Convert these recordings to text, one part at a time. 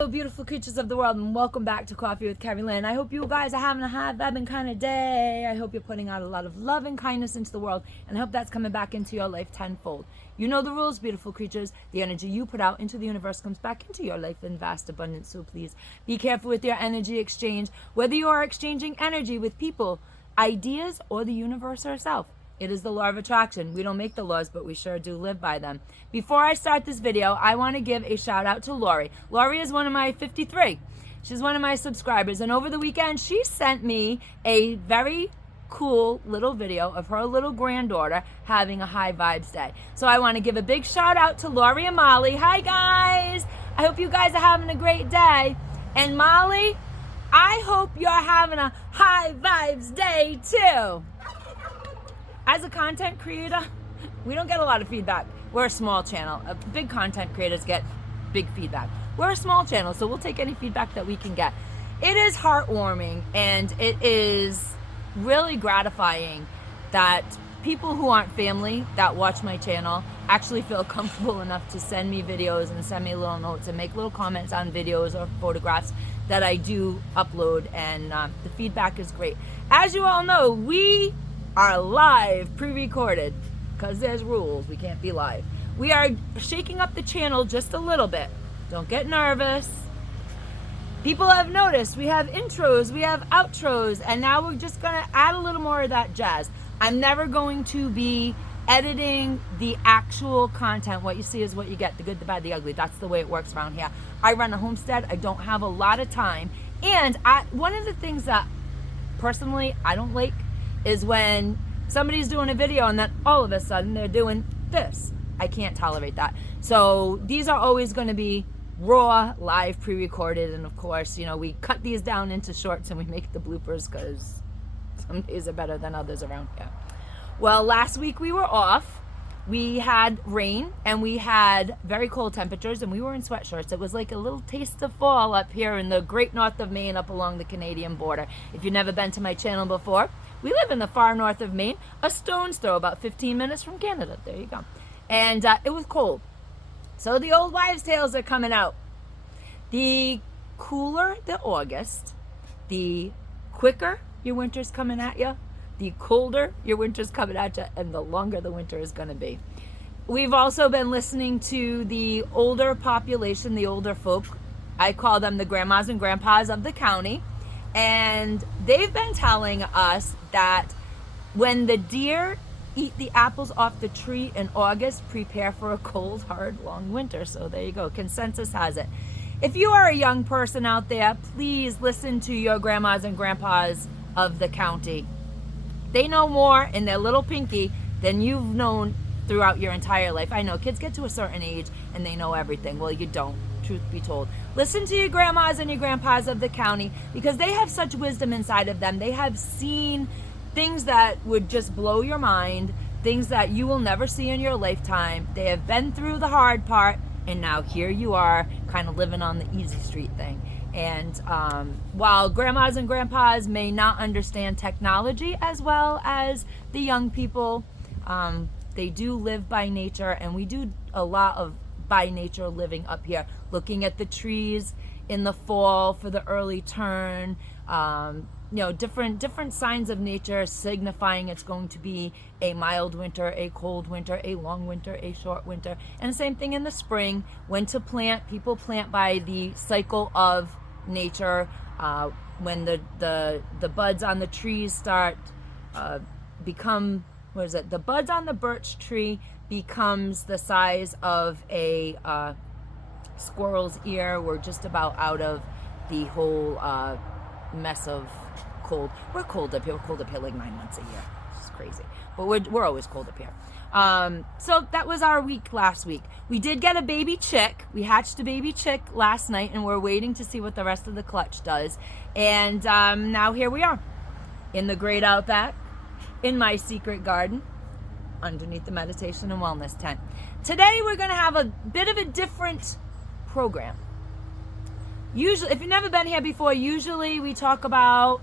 Hello, beautiful creatures of the world, and welcome back to Coffee with Kerri-Lynn. I hope you guys are having a high-vibing kind of day. I hope you're putting out a lot of love and kindness into the world, and I hope that's coming back into your life tenfold. You know the rules, beautiful creatures. The energy you put out into the universe comes back into your life in vast abundance, so please be careful with your energy exchange, whether you are exchanging energy with people, ideas, or the universe herself. It is the law of attraction. We don't make the laws, but we sure do live by them. Before I start this video, I want to give a shout out to Lori. Lori is one of my 53. She's one of my subscribers. And over the weekend, she sent me a very cool little video of her little granddaughter having a high vibes day. So I want to give a big shout out to Lori and Molly. Hi, guys. I hope you guys are having a great day. And Molly, I hope you're having a high vibes day too. As a content creator, we don't get a lot of feedback. We're a small channel. Big content creators get big feedback. We're a small channel, so we'll take any feedback that we can get. It is heartwarming, and it is really gratifying that people who aren't family that watch my channel actually feel comfortable enough to send me videos and send me little notes and make little comments on videos or photographs that I do upload, and the feedback is great. As you all know, we are live pre-recorded because there's rules. We can't be live. We are shaking up the channel just a little bit. Don't get nervous. People have noticed we have intros, we have outros, and now we're just gonna add a little more of that jazz. I'm never going to be editing the actual content. What you see is what you get, the good, the bad, the ugly. That's the way it works around here. I run a homestead. I don't have a lot of time, and one of the things that personally I don't like is when somebody's doing a video and then all of a sudden they're doing this. I can't tolerate that. So these are always going to be raw, live, pre-recorded, and of course, you know, we cut these down into shorts and we make the bloopers because some days are better than others around here. Well, last week we were off. We had rain and we had very cold temperatures and we were in sweatshirts. It was like a little taste of fall up here in the great north of Maine, up along the Canadian border. If you've never been to my channel before, we live in the far north of Maine, a stone's throw, about 15 minutes from Canada. There you go. And it was cold. So the old wives' tales are coming out. The cooler the August, the quicker your winter's coming at you, the colder your winter's coming at you, and the longer the winter is going to be. We've also been listening to the older population, the older folk. I call them the grandmas and grandpas of the county. And they've been telling us that when the deer eat the apples off the tree in August, prepare for a cold, hard, long winter. So there you go. Consensus has it. If you are a young person out there, please listen to your grandmas and grandpas of the county. They know more in their little pinky than you've known throughout your entire life. I know kids get to a certain age and they know everything. Well, you don't. Truth be told, listen to your grandmas and your grandpas of the county because they have such wisdom inside of them. They have seen things that would just blow your mind, things that you will never see in your lifetime. They have been through the hard part, and now here you are kind of living on the easy street thing. And while grandmas and grandpas may not understand technology as well as the young people, they do live by nature, and we do a lot of by nature living up here, looking at the trees in the fall for the early turn, you know, different signs of nature signifying it's going to be a mild winter, a cold winter, a long winter, a short winter. And the same thing in the spring, when to plant. People plant by the cycle of nature. When the buds on the trees start become, what is it? The buds on the birch tree becomes the size of a squirrel's ear. We're just about out of the whole mess of cold. We're cold up here. We're cold up here like 9 months a year. It's crazy. But we're always cold up here. So that was our week last week. We did get a baby chick. We hatched a baby chick last night, and we're waiting to see what the rest of the clutch does. And now here we are in the great outback, in my secret garden, underneath the meditation and wellness tent. Today we're going to have a bit of a different program. Usually, if you've never been here before, usually we talk about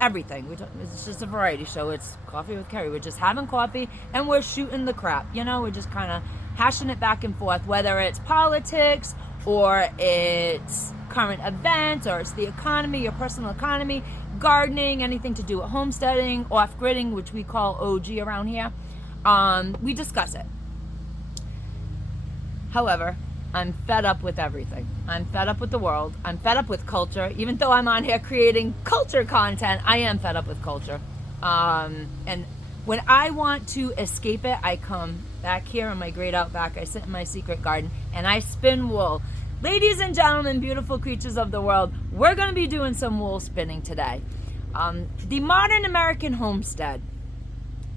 everything. It's just a variety show. It's Coffee with Kerri. We're just having coffee and we're shooting the crap. You know, we're just kind of hashing it back and forth, whether it's politics or it's current events, or it's the economy, your personal economy, gardening, anything to do with homesteading, off-gridding, which we call OG around here. We discuss it. However, I'm fed up with everything. I'm fed up with the world. I'm fed up with culture. Even though I'm on here creating culture content, I am fed up with culture. And when I want to escape it, I come back here in my great outback. I sit in my secret garden and I spin wool. Ladies and gentlemen, beautiful creatures of the world, we're going to be doing some wool spinning today. The modern American homestead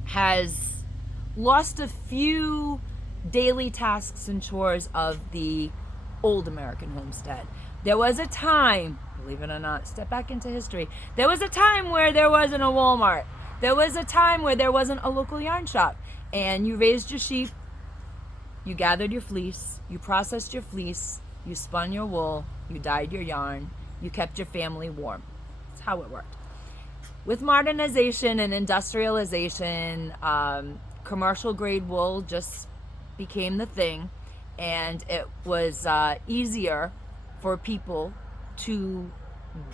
has lost a few daily tasks and chores of the old American homestead. There was a time, believe it or not, step back into history. There was a time where there wasn't a Walmart. There was a time where there wasn't a local yarn shop. And you raised your sheep, you gathered your fleece, you processed your fleece, you spun your wool, you dyed your yarn, you kept your family warm. That's how it worked. With modernization and industrialization, commercial grade wool just became the thing, and it was easier for people to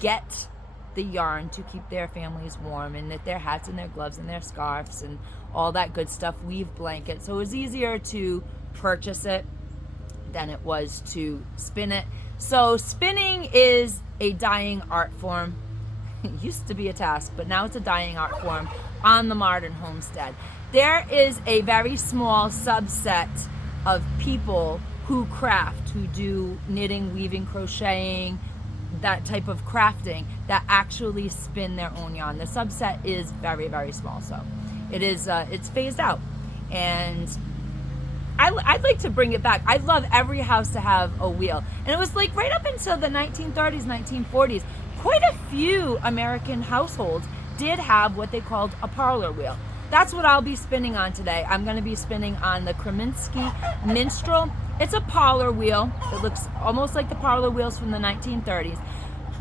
get the yarn to keep their families warm, and knit their hats and their gloves and their scarves and all that good stuff, weave blankets. So it was easier to purchase it than it was to spin it. So spinning is a dying art form. It used to be a task, but now it's a dying art form on the modern homestead. There is a very small subset of people who craft, who do knitting, weaving, crocheting, that type of crafting, that actually spin their own yarn. The subset is very, very small, so it is it's phased out. And I'd like to bring it back. I'd love every house to have a wheel. And it was like right up until the 1930s, 1940s, quite a few American households did have what they called a parlor wheel. That's what I'll be spinning on today. I'm going to be spinning on the Krasinski Minstrel. It's a parlor wheel. It looks almost like the parlor wheels from the 1930s.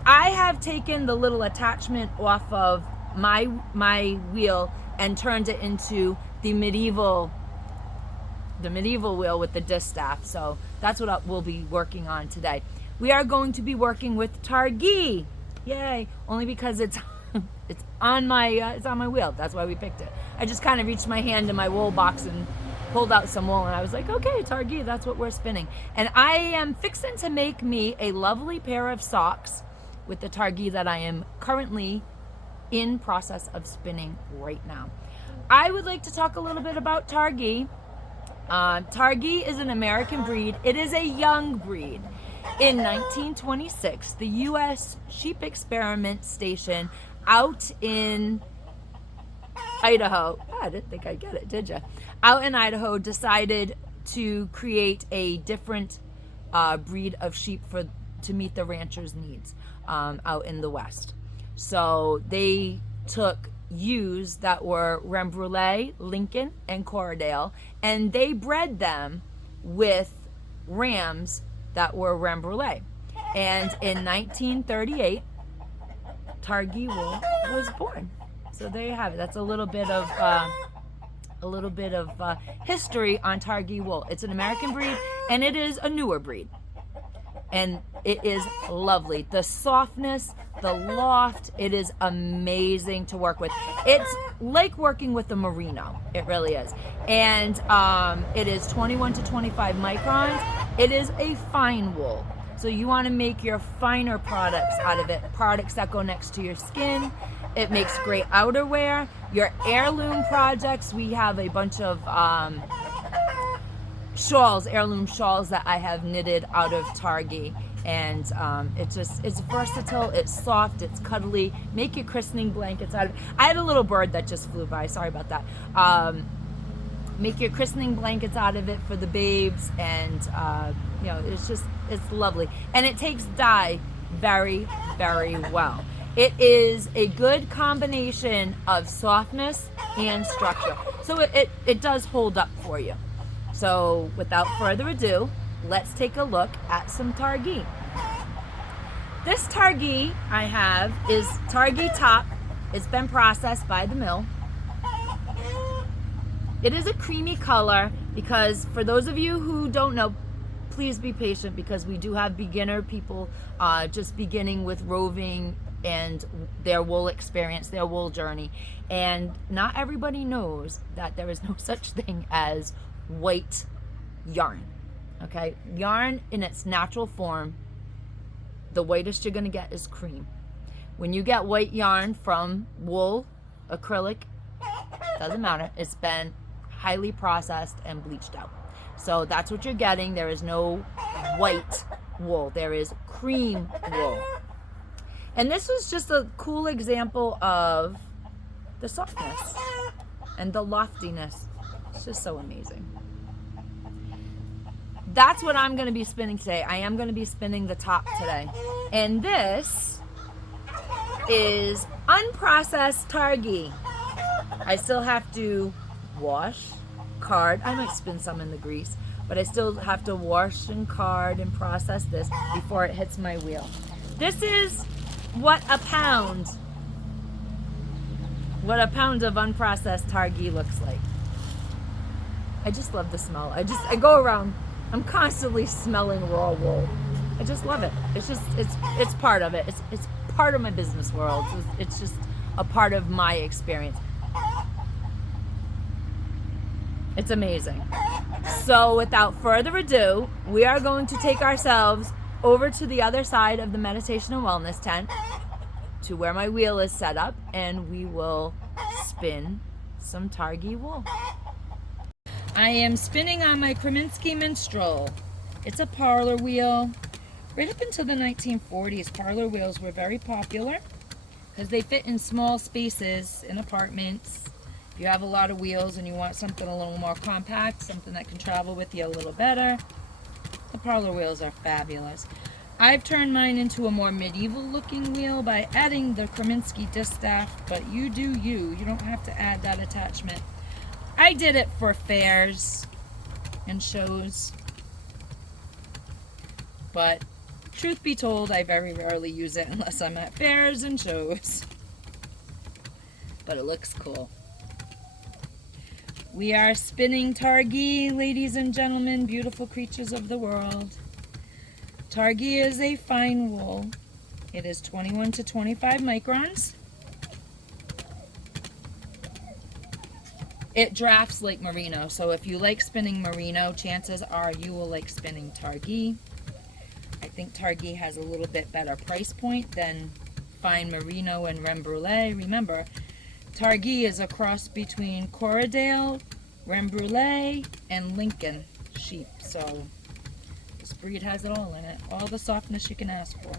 I have taken the little attachment off of my wheel and turned it into the medieval wheel with the distaff. So that's what we'll be working on today. We are going to be working with Targhee. Yay! Only because it's on my wheel. That's why we picked it. I just kind of reached my hand in my wool box and pulled out some wool, and I was like, okay, Targhee, that's what we're spinning. And I am fixing to make me a lovely pair of socks with the Targhee that I am currently in process of spinning right now. I would like to talk a little bit about Targhee. Targhee is an American breed. It is a young breed. In 1926, the U.S. Sheep Experiment Station out in Idaho, I didn't think I'd get it, did you? Out in Idaho, decided to create a different breed of sheep to meet the ranchers' needs out in the West. So they took ewes that were Rem Brulé, Lincoln, and Corriedale, and they bred them with rams that were Rem Brulé. And in 1938, Targhee wool was born. So there you have it. That's a little bit of history on Targhee wool. It's an American breed, and it is a newer breed. And it is lovely. The softness, the loft, it is amazing to work with. It's like working with a merino. It really is. And it is 21 to 25 microns. It is a fine wool. So you want to make your finer products out of it, products that go next to your skin. It makes great outerwear. Your heirloom projects, we have a bunch of shawls, heirloom shawls that I have knitted out of Targhee. And it's versatile, it's soft, it's cuddly. Make your christening blankets out of it. I had a little bird that just flew by, sorry about that. Make your christening blankets out of it for the babes, and it's lovely. And it takes dye very, very well. It is a good combination of softness and structure. So it does hold up for you. So without further ado, let's take a look at some Targhee. This Targhee I have is Targhee top. It's been processed by the mill. It is a creamy color because, for those of you who don't know, please be patient, because we do have beginner people just beginning with roving and their wool experience, their wool journey. And not everybody knows that there is no such thing as white yarn. Okay, yarn in its natural form, the whitest you're gonna get is cream. When you get white yarn from wool, acrylic, doesn't matter, it's been highly processed and bleached out. So that's what you're getting. There is no white wool, there is cream wool. And this was just a cool example of the softness and the loftiness. It's just so amazing. That's what I'm going to be spinning today. I am going to be spinning the top today. And this is unprocessed Targhee. I still have to wash, card. I might spin some in the grease, but I still have to wash and card and process this before it hits my wheel. This is what a pound of unprocessed Targhee looks like. I just love the smell. I go around, I'm constantly smelling raw wool. I just love it. It's part of it. It's part of my business world. It's just a part of my experience. It's amazing. So without further ado, we are going to take ourselves over to the other side of the meditation and wellness tent, to where my wheel is set up, and we will spin some Targhee wool. I am spinning on my Kreminski Minstrel. It's a parlor wheel. Right up until the 1940s, parlor wheels were very popular because they fit in small spaces in apartments. If you have a lot of wheels and you want something a little more compact, something that can travel with you a little better, the parlor wheels are fabulous. I've turned mine into a more medieval looking wheel by adding the Kreminski distaff, but you do you. You don't have to add that attachment. I did it for fairs and shows, but truth be told, I very rarely use it unless I'm at fairs and shows. But it looks cool. We are spinning Targhee, ladies and gentlemen, beautiful creatures of the world. Targhee is a fine wool. It is 21 to 25 microns. It drafts like merino, so if you like spinning merino, chances are you will like spinning Targhee. I think Targhee has a little bit better price point than fine merino and Rem Brûlée. Remember, Targhee is a cross between Corriedale, Rem Brûlée, and Lincoln sheep, so this breed has it all in it. All the softness you can ask for.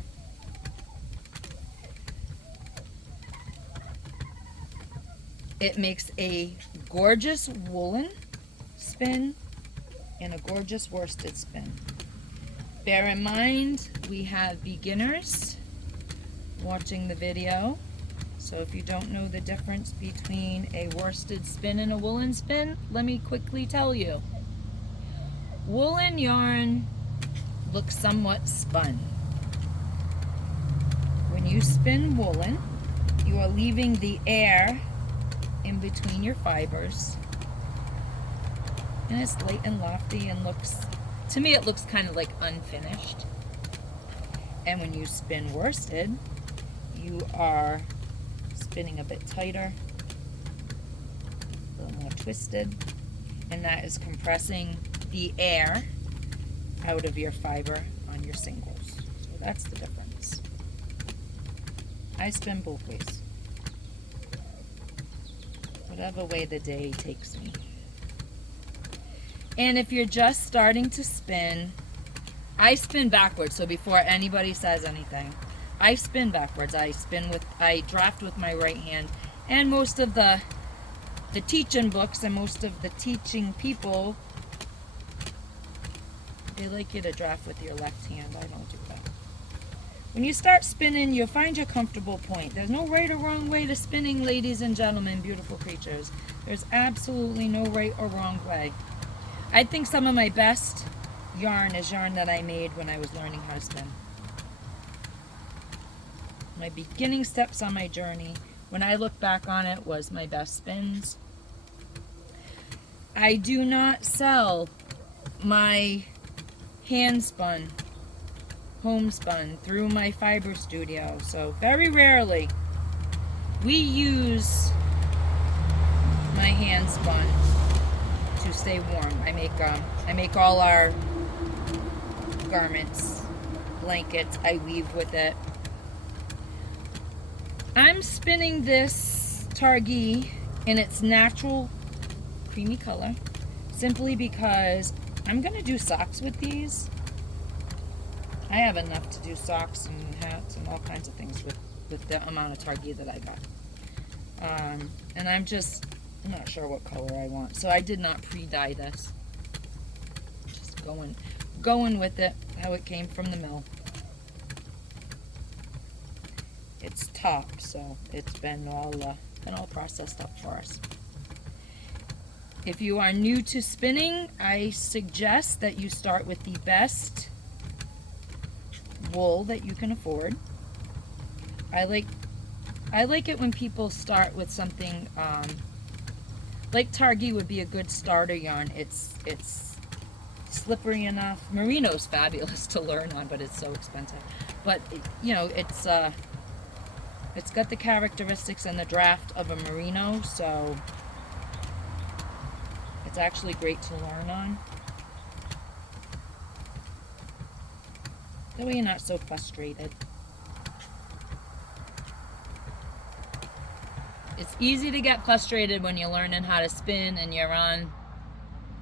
It makes a gorgeous woolen spin and a gorgeous worsted spin. Bear in mind, we have beginners watching the video. So if you don't know the difference between a worsted spin and a woolen spin, let me quickly tell you. Woolen yarn looks somewhat spun. When you spin woolen, you are leaving the air in between your fibers, and it's light and lofty and looks, to me it looks kind of like unfinished. And when you spin worsted, you are spinning a bit tighter, a little more twisted, and that is compressing the air out of your fiber on your singles. So that's the difference. I spin both ways, whatever way the day takes me. And if you're just starting to spin, I spin backwards, so before anybody says anything, I spin backwards. I draft with my right hand, and most of the teaching books and most of the teaching people, they like you to draft with your left hand. I don't do that. When you start spinning, you'll find your comfortable point. There's no right or wrong way to spinning, ladies and gentlemen, beautiful creatures. There's absolutely no right or wrong way. I think some of my best yarn is yarn that I made when I was learning how to spin. My beginning steps on my journey, when I look back on it, was my best spins. I do not sell my hand spun, homespun through my fiber studio. So very rarely we use my hand spun to stay warm. I make all our garments, blankets, I weave with it. I'm spinning this Targhee in its natural creamy color simply because I'm gonna do socks with these. I have enough to do socks and hats and all kinds of things with the amount of Targhee that I got. And I'm not sure what color I want, so I did not pre-dye this. Just going with it, how it came from the mill. It's top, so it's been all processed up for us. If you are new to spinning, I suggest that you start with the best wool that you can afford. I like it when people start with something like Targhee would be a good starter yarn. It's slippery enough. Merino's fabulous to learn on, but it's so expensive. But it's got the characteristics and the draft of a merino, so it's actually great to learn on. That way you're not so frustrated. It's easy to get frustrated when you're learning how to spin and you're on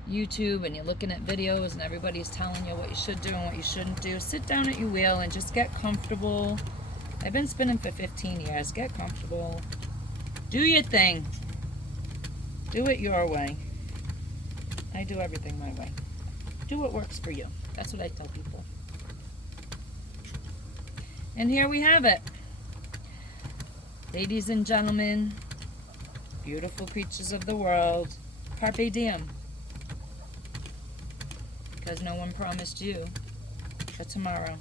YouTube and you're looking at videos and everybody's telling you what you should do and what you shouldn't do. Sit down at your wheel and just get comfortable. I've been spinning for 15 years. Get comfortable. Do your thing. Do it your way. I do everything my way. Do what works for you. That's what I tell people. And here we have it. Ladies and gentlemen, beautiful creatures of the world, carpe diem. Because no one promised you a tomorrow.